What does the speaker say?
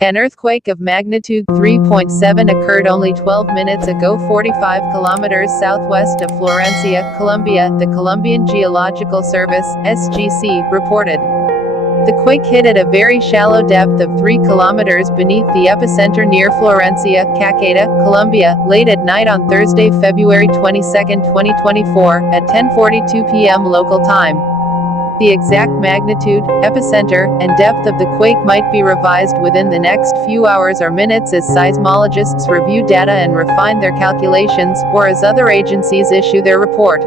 An earthquake of magnitude 3.7 occurred only 12 minutes ago 45 kilometers southwest of Florencia, Colombia, the Colombian Geological Service, SGC, reported. The quake hit at a very shallow depth of 3 kilometers beneath the epicenter near Florencia, Caqueta, Colombia, late at night on Thursday, February 22, 2024, at 10:42 p.m. local time. The exact magnitude, epicenter, and depth of the quake might be revised within the next few hours or minutes as seismologists review data and refine their calculations, or as other agencies issue their report.